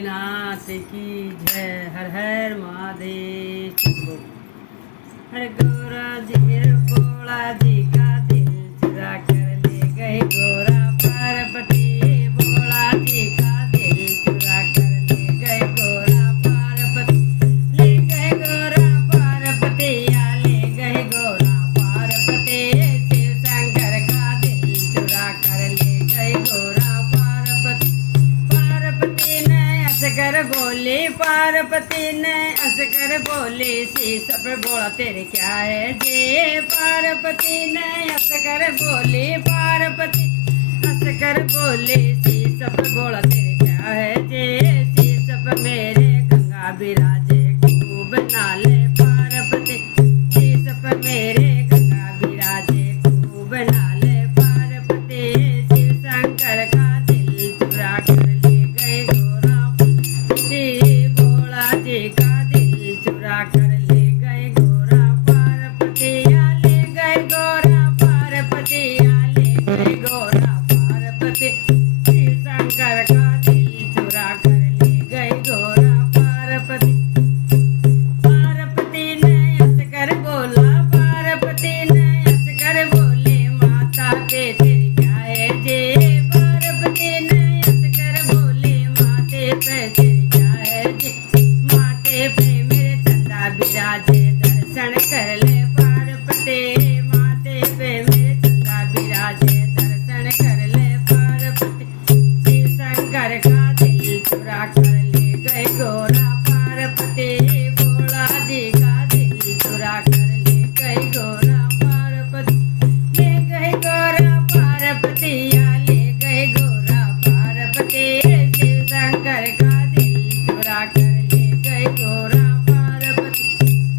भोलेनाथ की जय। हर हर महादेव। हर गौरा जी भोला जी का दिल चुरा कर ले गए गौरा पार्वती। भोला जी का दिल चुरा कर ले गए गौरा पार्वती। ले गए गौरा पार्वती ले गए गौरा पार्वती। शिव शंकर का दिल चुरा कर ले गए गौरा पार्वती। पार्वती ने असकर बोली, पार्वती ने असकर बोली, शीश पे बोला तेरे क्या है जे। पार्वती ने असकर बोली, पार्वती असकर बोली, शीश पे बोला तेरे क्या है जे। शीश पे मेरे गंगा विराजे खूब नाले पार्वती। शीश पे मेरे गंगा विराजे खूब नाले पार्वती। शिव शंकर का दिल चुरा कर ले गए गौरा पार्वती। भोला जी का दिल चुरा कर ले गए गौरा पार्वती। ले गए गौरा पार्वती ले गए गौरा पार्वती। शिव शंकर का दिल चुरा कर ले गए गौरा पार्वती। पार्वती ने असकर बोला, पार्वती ने असकर बोले, माता पे तेरी क्या है जे। पार्वती ने असकर बोले, माते पे तेरी क्या है जे। माते पे मेरे चंदा विराजे दर्शन कर ले पार्वती। माते पे मेरे चंदा विराजे दर्शन कर ले पार्वती। शिव शंकर का दिल चुरा कर ले गए गौरा पार्वती। भोला जी का दिल चुरा कर ले गए गौरा पार्वती। ले गए गौरा पार्वती ले गए गौरा पार्वती। शिव शंकर का दिल चुरा कर ले गए गौरा पार्वती।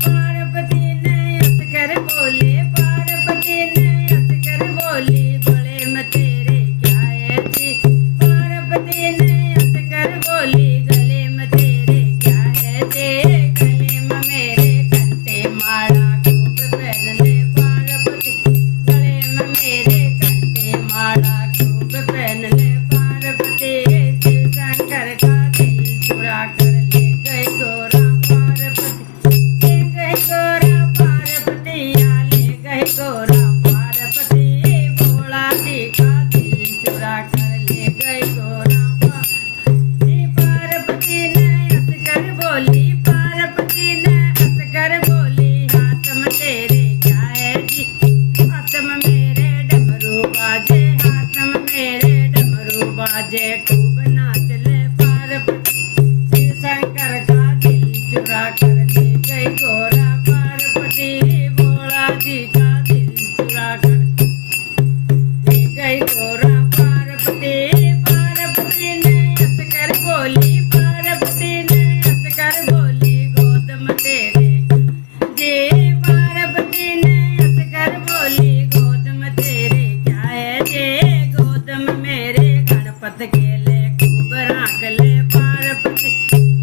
पार्वती ने असकर बोले, पार्वती ने असकर बोली, बड़े में तेरे क्या है जी। पार्वती ने असकर बोली, गले में तेरे क्या है जे। गले में मेरे कंटे माला खूब पहन ले पार्वती। गले में मेरे कंटे माला खूब पहन ले पार्वती। शिव शंकर का दिल चुरा कर ले गए गौरा पार्वती। ले गए गौरा पार्वती ले गए गौरा पार्वती। भोला जी का दिल चुरा कर ले गए गौरा पार्वती। पार्वती ने असकर बोली, पार्वती ने असकर बोली, हाथ में तेरे क्या है जी। हाथ में मेरे डमरू बाजे, हाथ में मेरे डमरू बाजे, खूब नाच ले पार्वती। शिव शंकर का दिल चुरा कर ले गए गौरा पार्वती। भोला जी का दिल चुरा कर ले गए गौरा पार्वती। पार्वती ने असकर बोली, पार्वती ने असकर बोली, गोद में तेरे जे। पार्वती ने असकर बोली, गोद में तेरे क्या है जे। गोद में मेरे गणपत खेले खूब राख ले पार्वती।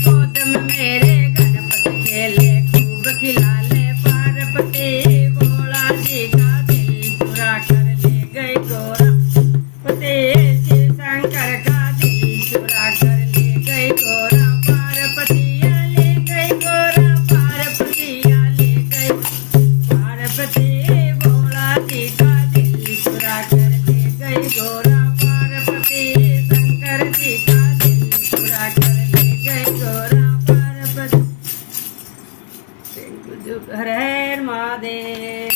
गोद में मेरे गणपत खेले खूब खिला ले पार्वती। भोला जी का दिल चुरा कर ले गए गौरा पार्वती। शिव शंकर का दिल चुरा कर ले गए गौरा पार्वती। ले गए गौरा पार्वती ले गए पार्वती। भोला जी का दिल चुरा कर ले गए गौरा पार्वती। शंकर जी का दिल चुरा कर ले गए गौरा पार्वती। हर हर महादेव।